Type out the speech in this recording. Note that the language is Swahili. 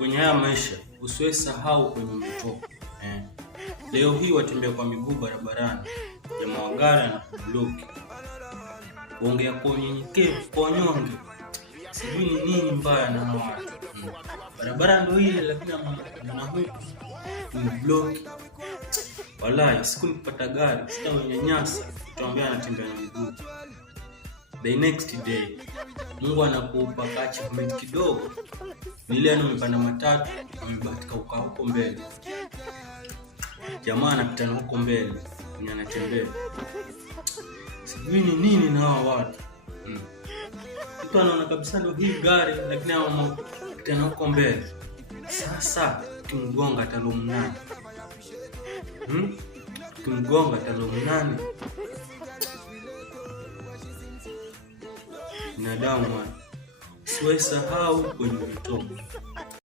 kwenye haya maisha usiwe sahau kwenye mtoko. Leo hii watembea kwa miguu barabarani, jamaa wa gari anakubloki. Kuongea kwa unyenyekevu, kwa nyonge. Sijui ni nini mbaya na hawa watu. Barabara ndio ile lakini mbloki. Wallahi siku nipata gari, sitawanyanyasa, tuambia anatembea na miguu. The next day, Mungu anakupa achievement kidogo. Nile umepanda matatu, umebahatika huko mbele. Jamaa anapita huko mbele, anatembea. Sijui ni nini na hawa watu. Mtu anaona kabisa ndio hii gari lakini anapita huko mbele. Sasa kimgonga talaumu nani? Kimgonga talaumu nani? Binadamu, usiwahi sahau kwenye mtoko.